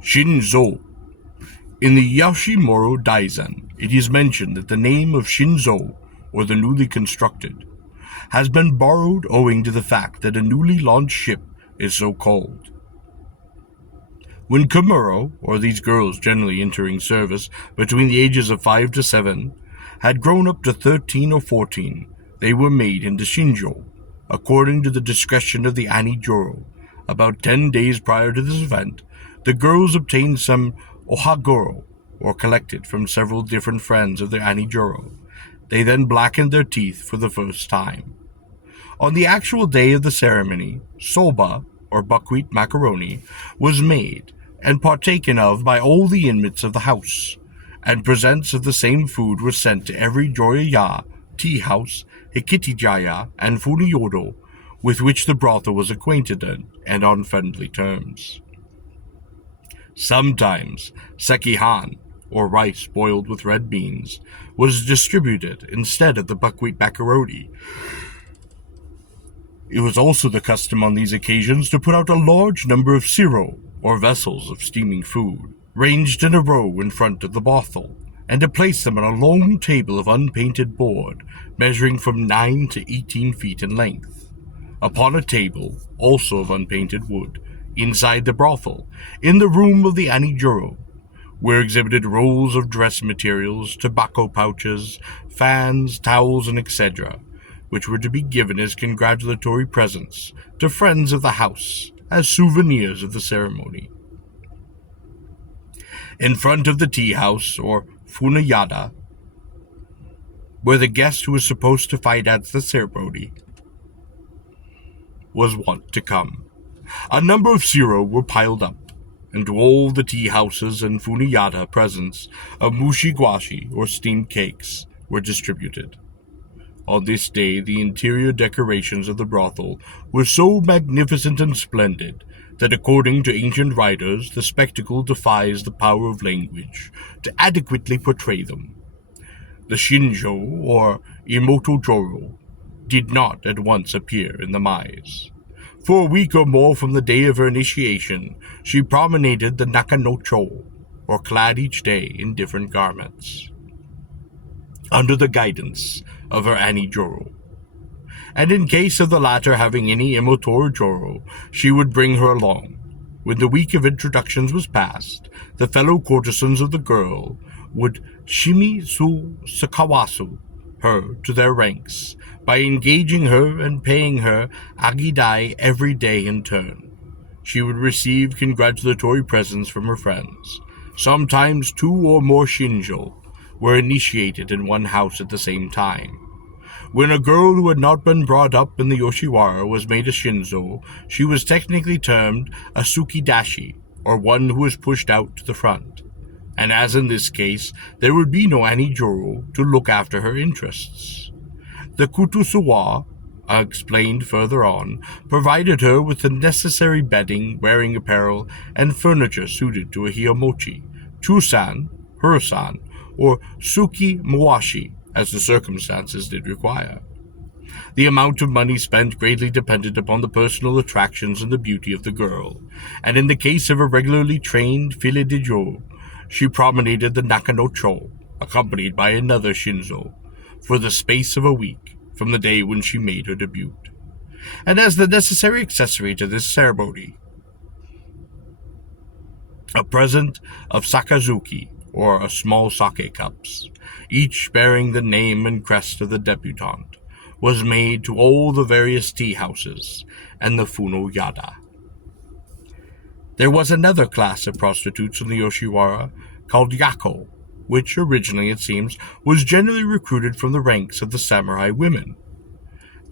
Shinzo. In the Yoshimuro Daizen, it is mentioned that the name of Shinzo, or the newly constructed, has been borrowed owing to the fact that a newly launched ship is so called. When Kumuro, or these girls generally entering service between the ages of 5 to 7, had grown up to 13 or 14, they were made into Shinjo, according to the discretion of the Anijoro. About 10 days prior to this event, the girls obtained some ohagoro, or collected from several different friends of their Anijoro. They then blackened their teeth for the first time. On the actual day of the ceremony, soba, or buckwheat macaroni, was made and partaken of by all the inmates of the house, and presents of the same food were sent to every joya-ya, tea-house, hikitijaya, and funiyodo with which the brothel was acquainted and on friendly terms. Sometimes sekihan, or rice boiled with red beans, was distributed instead of the buckwheat macaroni. It was also the custom on these occasions to put out a large number of siro, or vessels of steaming food, ranged in a row in front of the brothel, and to place them on a long table of unpainted board, measuring from 9 to 18 feet in length. Upon a table, also of unpainted wood, inside the brothel, in the room of the Anijoro, were exhibited rolls of dress materials, tobacco pouches, fans, towels, and etc., which were to be given as congratulatory presents to friends of the house as souvenirs of the ceremony. In front of the tea house, or funayada, where the guest who was supposed to finance the ceremony was wont to come, a number of siro were piled up, and to all the tea houses and funayada presents of mushigwashi, or steamed cakes, were distributed. On this day, the interior decorations of the brothel were so magnificent and splendid that, according to ancient writers, the spectacle defies the power of language to adequately portray them. The Shinjo, or Imotojoro, did not at once appear in the maze. For a week or more from the day of her initiation, she promenaded the Nakanocho, or clad each day in different garments, under the guidance of her Anijoro. And in case of the latter having any Imotor Joro, she would bring her along. When the week of introductions was past, the fellow courtesans of the girl would shimizu sakawasu her to their ranks by engaging her and paying her agidai every day in turn. She would receive congratulatory presents from her friends. Sometimes 2 or more shinjo were initiated in one house at the same time. When a girl who had not been brought up in the Yoshiwara was made a Shinzo, she was technically termed a Tsukidashi, or one who was pushed out to the front. And as in this case, there would be no Anijoro to look after her interests. The Kutsuwa, explained further on, provided her with the necessary bedding, wearing apparel, and furniture suited to a hiyomochi, chusan, her-san, or suki mawashi, as the circumstances did require. The amount of money spent greatly depended upon the personal attractions and the beauty of the girl, and in the case of a regularly trained fille de jour, she promenaded the Nakanocho, accompanied by another Shinzo, for the space of a week from the day when she made her debut. And as the necessary accessory to this ceremony, a present of sakazuki, or a small sake cups, each bearing the name and crest of the debutante, was made to all the various tea houses and the funo yada. There was another class of prostitutes in the Yoshiwara called yako, which originally, it seems, was generally recruited from the ranks of the samurai women.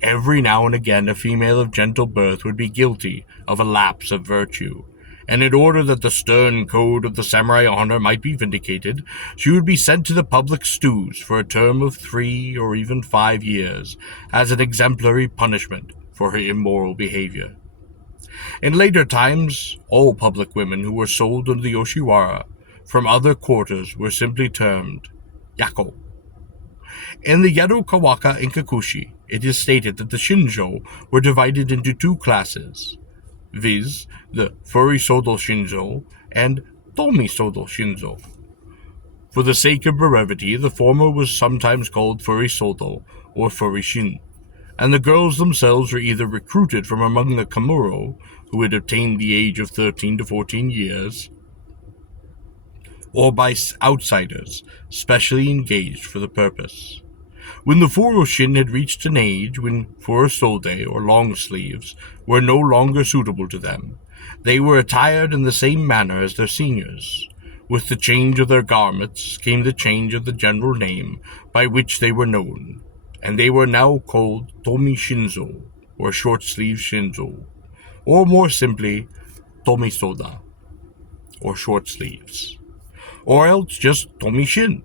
Every now and again a female of gentle birth would be guilty of a lapse of virtue, and in order that the stern code of the samurai honor might be vindicated, she would be sent to the public stews for a term of 3 or even 5 years as an exemplary punishment for her immoral behavior. In later times, all public women who were sold into the Yoshiwara from other quarters were simply termed yako. In the Yado Kawaka in Kakushi, it is stated that the Shinjo were divided into 2 classes, viz., the Furisodo Shinjo and Tomisodo Shinzo. For the sake of brevity, the former was sometimes called Furisodo or Furishin, and the girls themselves were either recruited from among the Kamuro, who had attained the age of 13 to 14 years, or by outsiders, specially engaged for the purpose. When the Furoshin had reached an age when furosode, or long sleeves, were no longer suitable to them, they were attired in the same manner as their seniors. With the change of their garments came the change of the general name by which they were known, and they were now called Tomi Shinzo, or short-sleeve Shinzo, or more simply, Tomisoda, or short sleeves, or else just Tomishin.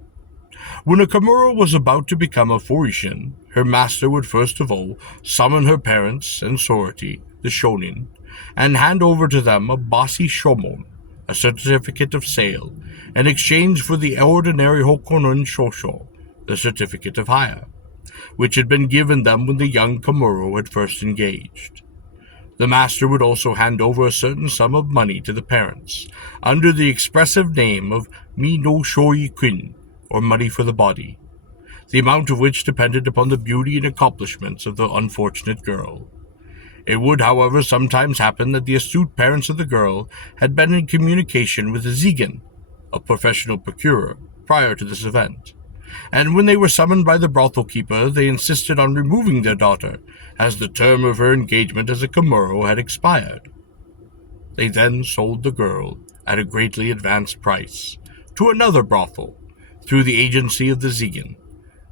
When a Kamuro was about to become a Furishin, her master would first of all summon her parents and sorority, the Shonin, and hand over to them a Basi Shomon, a certificate of sale, in exchange for the ordinary Hokonon Shosho, the certificate of hire, which had been given them when the young Kamuro had first engaged. The master would also hand over a certain sum of money to the parents, under the expressive name of Mi no Shoi Kun, or money for the body, the amount of which depended upon the beauty and accomplishments of the unfortunate girl. It would, however, sometimes happen that the astute parents of the girl had been in communication with the Zigen, a professional procurer, prior to this event, and when they were summoned by the brothel keeper, they insisted on removing their daughter, as the term of her engagement as a Kamuro had expired. They then sold the girl at a greatly advanced price to another brothel, through the agency of the Zigen.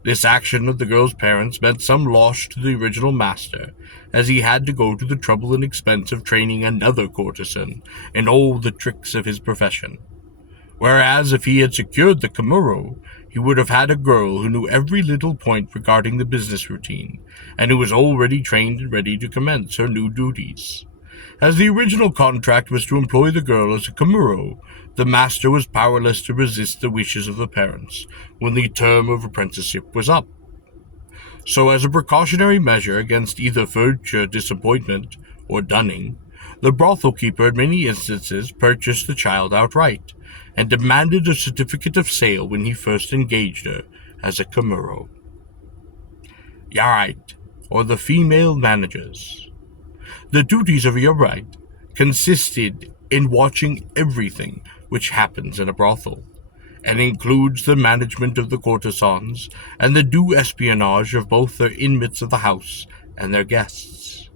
This action of the girl's parents meant some loss to the original master, as he had to go to the trouble and expense of training another courtesan in all the tricks of his profession. Whereas if he had secured the Kamuro, he would have had a girl who knew every little point regarding the business routine, and who was already trained and ready to commence her new duties. As the original contract was to employ the girl as a Kamuro, the master was powerless to resist the wishes of the parents when the term of apprenticeship was up. So as a precautionary measure against either future disappointment or dunning, the brothel keeper in many instances purchased the child outright, and demanded a certificate of sale when he first engaged her as a Kamuro. Yarite, or the female managers. The duties of a Yarite consisted in watching everything which happens in a brothel, and includes the management of the courtesans and the due espionage of both their inmates of the house and their guests.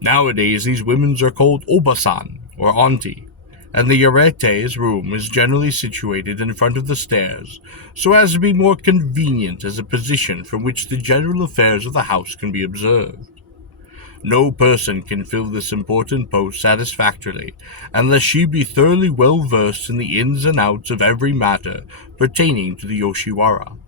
Nowadays these women are called Obasan, or auntie, and the Yarite's room is generally situated in front of the stairs, so as to be more convenient as a position from which the general affairs of the house can be observed. No person can fill this important post satisfactorily unless she be thoroughly well versed in the ins and outs of every matter pertaining to the Yoshiwara,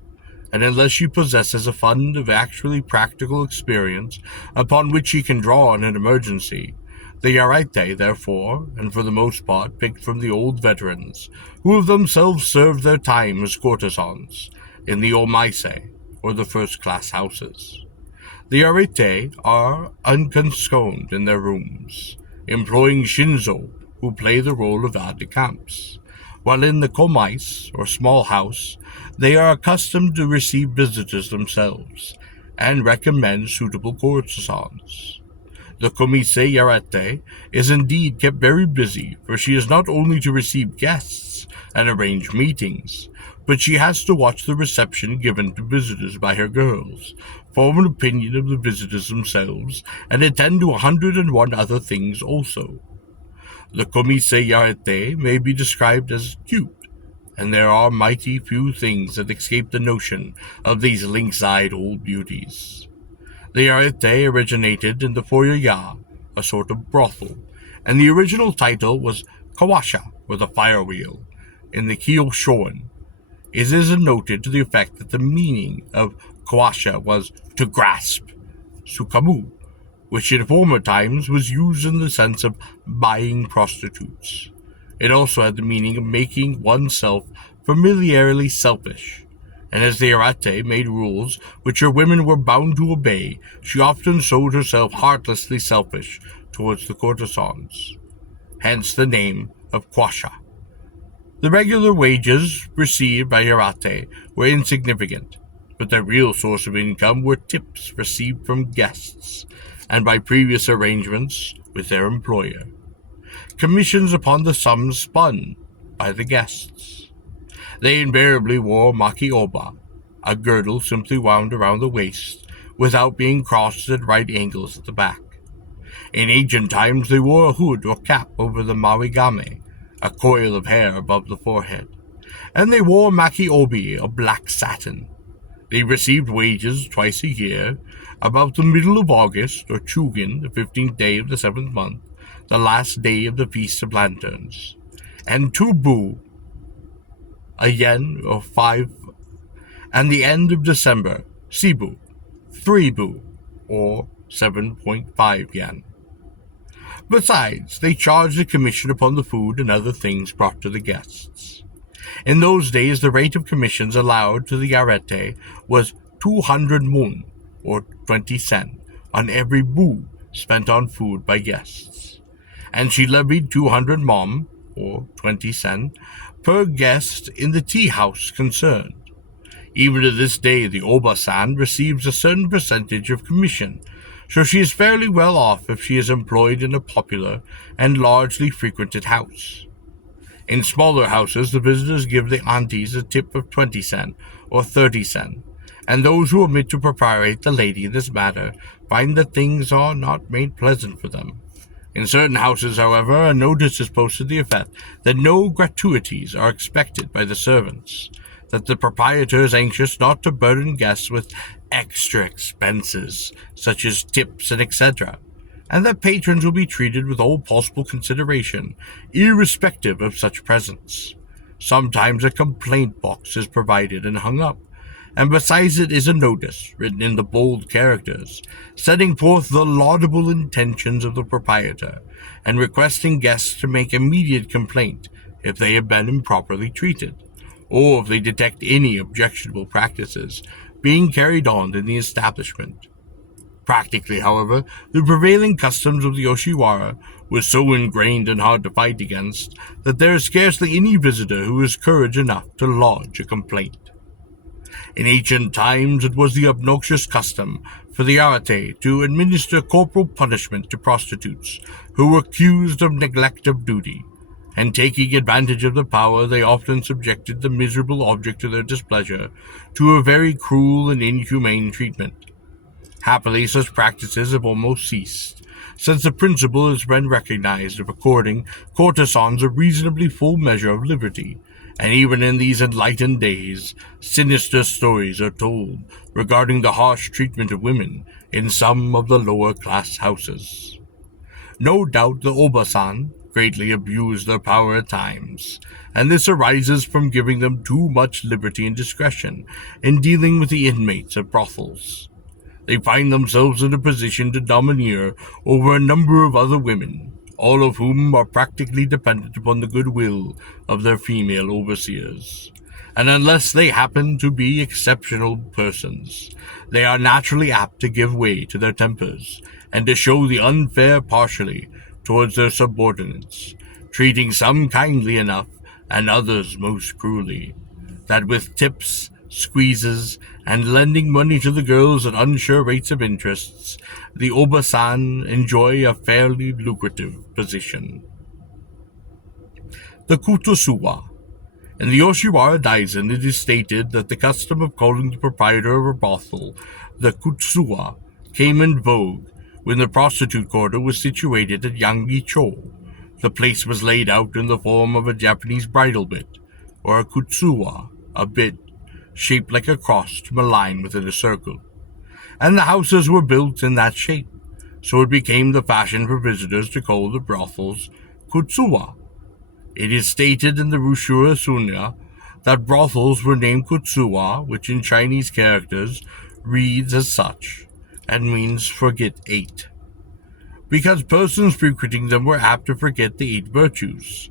and unless she possesses a fund of actually practical experience upon which she can draw in an emergency. The Yarite, therefore, and for the most part picked from the old veterans, who have themselves served their time as courtesans in the omaise, or the first-class houses. The Yarite are unconcerned in their rooms, employing Shinzo, who play the role of aides-de-camp, while in the komais, or small house, they are accustomed to receive visitors themselves, and recommend suitable courtesans. The komise Yarite is indeed kept very busy, for she is not only to receive guests and arrange meetings, but she has to watch the reception given to visitors by her girls, form an opinion of the visitors themselves, and attend to 101 other things also. The komise Yarite may be described as cute, and there are mighty few things that escape the notion of these lynx-eyed old beauties. The Yarite originated in the Foya, a sort of brothel, and the original title was Kawasha, or the fire wheel, in the Kyoshoin. It is noted to the effect that the meaning of Kawasha was to grasp, sukamu, which in former times was used in the sense of buying prostitutes. It also had the meaning of making oneself familiarly selfish, and as the Yarite made rules which her women were bound to obey, she often showed herself heartlessly selfish towards the courtesans. Hence the name of Kwasha, The regular wages received by Yarite were insignificant, but their real source of income were tips received from guests, and by previous arrangements with their employer. Commissions upon the sums spun by the guests. They invariably wore makioba, a girdle simply wound around the waist, without being crossed at right angles at the back. In ancient times they wore a hood or cap over the mawigame, a coil of hair above the forehead, and they wore makiobi of black satin. They received wages twice a year, about the middle of August, or Chugin, the 15th day of the 7th month, the last day of the Feast of Lanterns, and 2 bu, a yen, or 5, and the end of December, Sibu, 3 bu, or 7.5 yen. Besides, they charged a commission upon the food and other things brought to the guests. In those days, the rate of commissions allowed to the Yarite was 200 mun, or 20 sen, on every bu spent on food by guests, and she levied 200 mom, or 20 sen, per guest in the tea house concerned. Even to this day, the Oba-san receives a certain percentage of commission, so she is fairly well off if she is employed in a popular and largely frequented house. In smaller houses, the visitors give the aunties a tip of 20 sen, or 30 sen, and those who omit to propitiate the lady in this matter find that things are not made pleasant for them. In certain houses, however, a notice is posted to the effect that no gratuities are expected by the servants, that the proprietor is anxious not to burden guests with extra expenses, such as tips and etc., and that patrons will be treated with all possible consideration, irrespective of such presents. Sometimes a complaint box is provided and hung up, and besides it is a notice, written in the bold characters, setting forth the laudable intentions of the proprietor, and requesting guests to make immediate complaint if they have been improperly treated, or if they detect any objectionable practices being carried on in the establishment. Practically, however, the prevailing customs of the Yoshiwara were so ingrained and hard to fight against that there is scarcely any visitor who has courage enough to lodge a complaint. In ancient times, it was the obnoxious custom for the Yarite to administer corporal punishment to prostitutes who were accused of neglect of duty, and taking advantage of the power, they often subjected the miserable object of their displeasure to a very cruel and inhumane treatment. Happily, such practices have almost ceased, since the principle has been recognized of according courtesans a reasonably full measure of liberty, and even in these enlightened days, sinister stories are told regarding the harsh treatment of women in some of the lower-class houses. No doubt the Oba-san greatly abuse their power at times, and this arises from giving them too much liberty and discretion in dealing with the inmates of brothels. They find themselves in a position to domineer over a number of other women, all of whom are practically dependent upon the goodwill of their female overseers. And unless they happen to be exceptional persons, they are naturally apt to give way to their tempers, and to show the unfair partially towards their subordinates, treating some kindly enough and others most cruelly, that with tips, squeezes, and lending money to the girls at unsure rates of interests, the Oba-san enjoy a fairly lucrative position. The Kutsuwa. In the Yoshiwara Daisen, it is stated that the custom of calling the proprietor of a brothel the Kutsuwa came in vogue when the prostitute quarter was situated at Yangi-cho. The place was laid out in the form of a Japanese bridal bit, or a kutsuwa, a bit shaped like a cross from a line within a circle, and the houses were built in that shape, so it became the fashion for visitors to call the brothels Kutsuwa. It is stated in the Rushura Sunya that brothels were named Kutsuwa, which in Chinese characters reads as such, and means forget 8, because persons frequenting them were apt to forget the 8 virtues: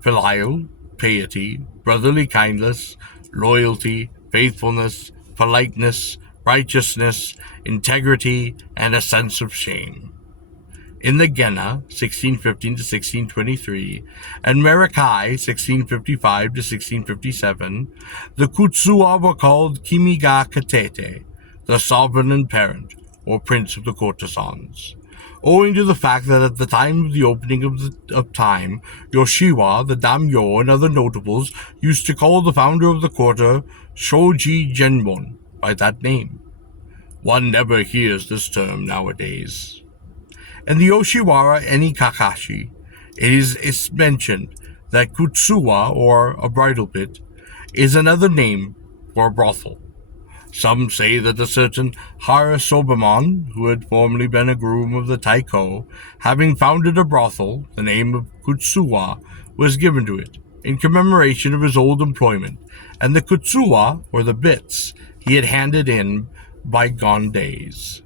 filial piety, brotherly kindness, loyalty, faithfulness, politeness, righteousness, integrity, and a sense of shame. In the Gena, 1615 to 1623, and Merakai, 1655 to 1657, the Kutsuwa were called Kimiga Katete, the sovereign and parent, or prince of the courtesans, owing to the fact that at the time of the opening of time, Yoshiwa, the daimyo, and other notables used to call the founder of the quarter Shoji Genbon by that name. One never hears this term nowadays. In the Yoshiwara Eni Kakashi, it is mentioned that Kutsuwa, or a bridal pit, is another name for a brothel. Some say that a certain Harasobamon, who had formerly been a groom of the Taiko, having founded a brothel, the name of Kutsuwa was given to it, in commemoration of his old employment, and the Kutsuwa, or the bits, he had handed in bygone days.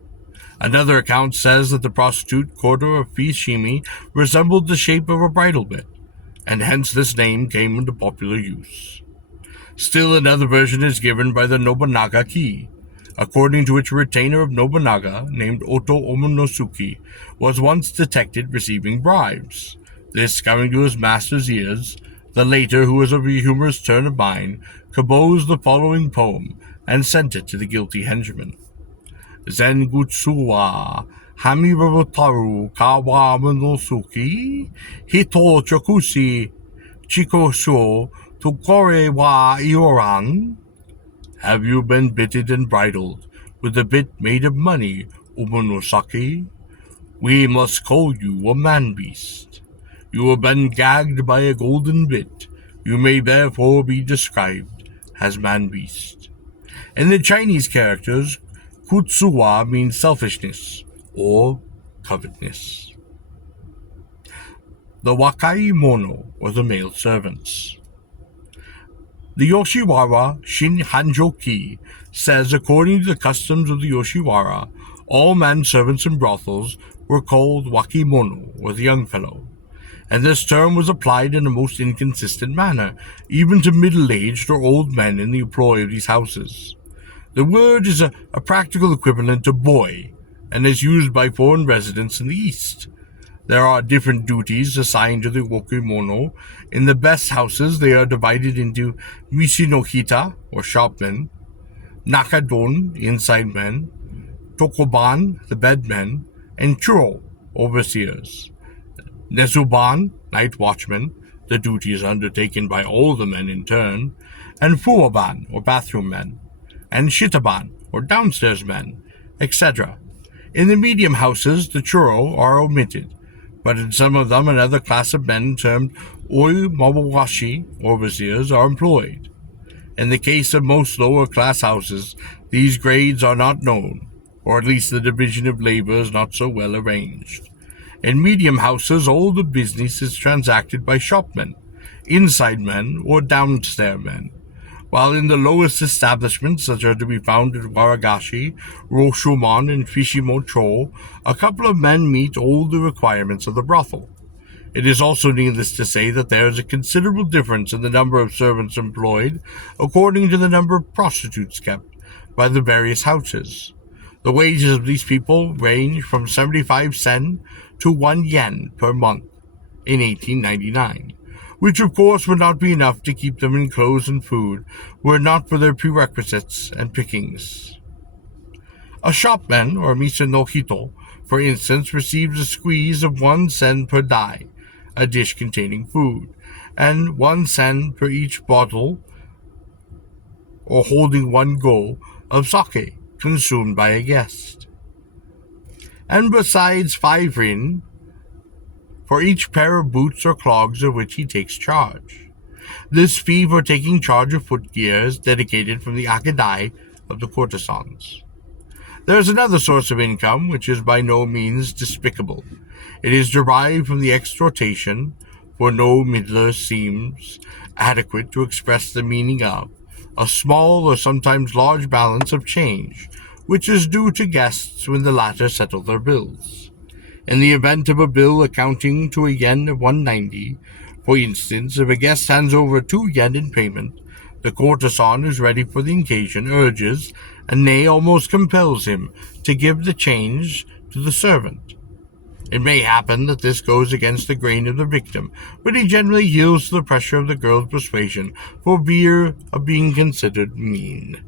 Another account says that the prostitute quarter of Fishimi resembled the shape of a bridal bit, and hence this name came into popular use. Still another version is given by the Nobunaga Ki, according to which a retainer of Nobunaga, named Oto Omonosuke, was once detected receiving bribes. This coming to his master's ears, the later, who was of a humorous turn of mind, composed the following poem and sent it to the guilty henchman. Zengutsuwa Hamirotaru Kawa Monosuke Hito Chokushi Chikosho Tokore wa Ioran. Have you been bitted and bridled with a bit made of money, Omonosake? We must call you a man-beast. You have been gagged by a golden bit. You may therefore be described as man-beast. In the Chinese characters, Kutsuwa means selfishness or covetousness. The Wakaimono, or the male servants. The Yoshiwara Shinhanjoki says, according to the customs of the Yoshiwara, all manservants in brothels were called Wakaimono, or the young fellow, and this term was applied in a most inconsistent manner, even to middle-aged or old men in the employ of these houses. The word is a practical equivalent to boy, and is used by foreign residents in the East. There are different duties assigned to the Wakaimono. In the best houses, they are divided into Mishinohita, or shopmen, Nakadon, inside men, Tokoban, the bedmen, and Churo, overseers. Nezuban, night watchmen, the duty is undertaken by all the men in turn, and Fuaban, or bathroom men, and Shitaban, or downstairs men, etc. In the medium houses, the Churo are omitted, but in some of them another class of men termed Oi Mawawashi, overseers, are employed. In the case of most lower-class houses, these grades are not known, or at least the division of labor is not so well arranged. In medium houses, all the business is transacted by shopmen, inside men, or downstairs men, while in the lowest establishments, such are to be found at Waragashi, Roshoman, and Fishimocho, a couple of men meet all the requirements of the brothel. It is also needless to say that there is a considerable difference in the number of servants employed according to the number of prostitutes kept by the various houses. The wages of these people range from 75 sen to 1 yen per month in 1899, which of course would not be enough to keep them in clothes and food were it not for their perquisites and pickings. A shopman, or misa no hito, for instance, receives a squeeze of 1 sen per dai, a dish containing food, and 1 sen per each bottle or holding 1 go of sake consumed by a guest, and besides 5 rin for each pair of boots or clogs of which he takes charge. This fee for taking charge of footgear is dedicated from the akadai of the courtesans. There is another source of income which is by no means despicable. It is derived from the exhortation, for no middler seems adequate to express the meaning of, a small or sometimes large balance of change, which is due to guests when the latter settle their bills. In the event of a bill accounting to a yen of 190, for instance, if a guest hands over 2 yen in payment, the courtesan is ready for the occasion, urges, and nay, almost compels him to give the change to the servant. It may happen that this goes against the grain of the victim, but he generally yields to the pressure of the girl's persuasion for fear of being considered mean.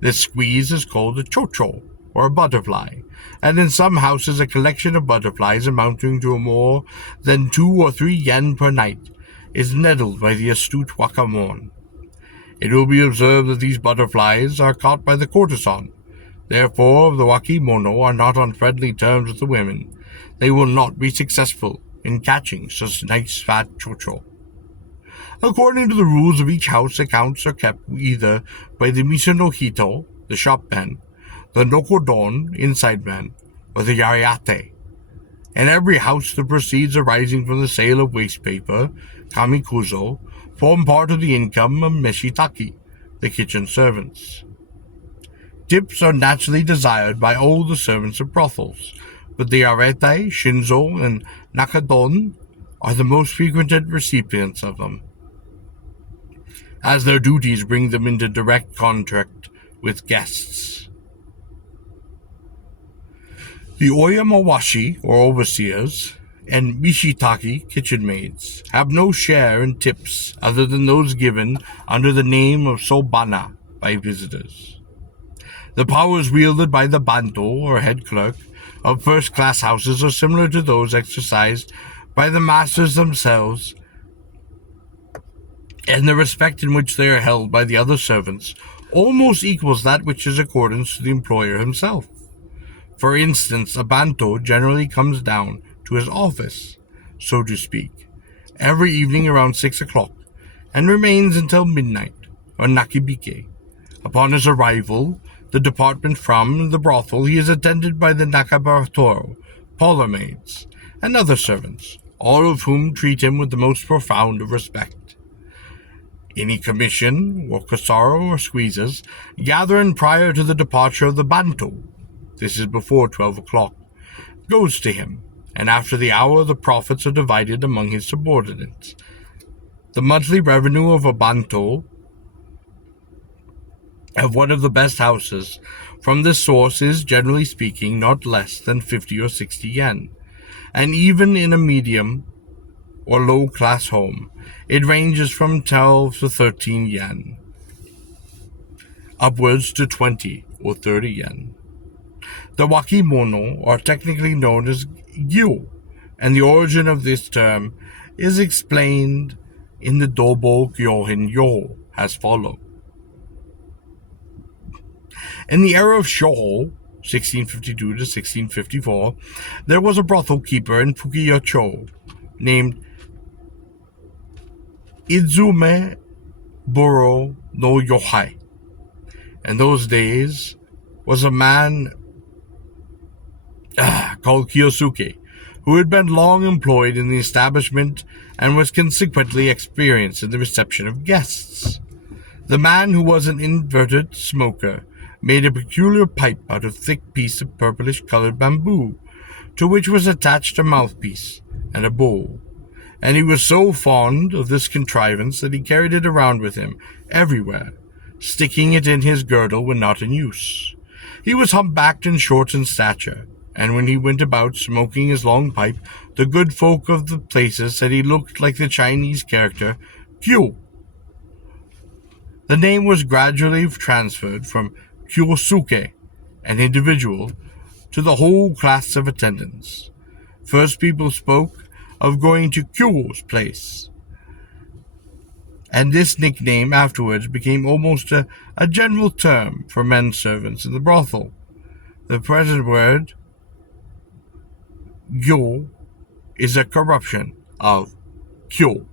This squeeze is called a chocho, or a butterfly, and in some houses a collection of butterflies amounting to more than 2 or 3 yen per night is nettled by the astute Wakaimono. It will be observed that these butterflies are caught by the courtesan. Therefore, the Wakaimono are not on friendly terms with the women. They will not be successful in catching such nice fat chocho. According to the rules of each house, accounts are kept either by the Misonohito, the shopman, the Nokodon, inside man, or the Yarite. In every house, the proceeds arising from the sale of waste paper, kamikuzo, form part of the income of meshitaki, the kitchen servants. Tips are naturally desired by all the servants of brothels, but the Yarite, Shinzo, and Nakadon are the most frequented recipients of them, as their duties bring them into direct contact with guests. The oyamawashi, or overseers, and mishitaki, kitchen maids, have no share in tips other than those given under the name of sobana by visitors. The powers wielded by the banto, or head clerk, of first-class houses are similar to those exercised by the masters themselves, and the respect in which they are held by the other servants almost equals that which is according to the employer himself. For instance, a banto generally comes down to his office, so to speak, every evening around 6 o'clock, and remains until midnight, or nakibike. Upon his arrival, the department from the brothel, he is attended by the nakabaratoro, parlor maids, and other servants, all of whom treat him with the most profound of respect. Any commission, or kasaro, or squeezes, gather in prior to the departure of the banto. This is before 12 o'clock, goes to him, and after the hour the profits are divided among his subordinates. The monthly revenue of a banto of one of the best houses from this source is, generally speaking, not less than 50 or 60 yen, and even in a medium or low-class home, it ranges from 12 to 13 yen, upwards to 20 or 30 yen. The Wakaimono are technically known as gyu, and the origin of this term is explained in the Dobo Gyohin Yo as follows. In the era of Shoho, 1652 to 1654, there was a brothel keeper in Fukiyocho named Izume Buro no Yohai. In those days was a man called Kiyosuke, who had been long employed in the establishment and was consequently experienced in the reception of guests. The man, who was an inverted smoker, made a peculiar pipe out of thick piece of purplish-colored bamboo, to which was attached a mouthpiece and a bowl, and he was so fond of this contrivance that he carried it around with him everywhere, sticking it in his girdle when not in use. He was humpbacked and short in stature, and when he went about smoking his long pipe, the good folk of the places said he looked like the Chinese character Kyu. The name was gradually transferred from Kyosuke, an individual, to the whole class of attendants. First people spoke of going to Kyo's place, and this nickname afterwards became almost a general term for men servants in the brothel. The present word, gyo, is a corruption of kyo.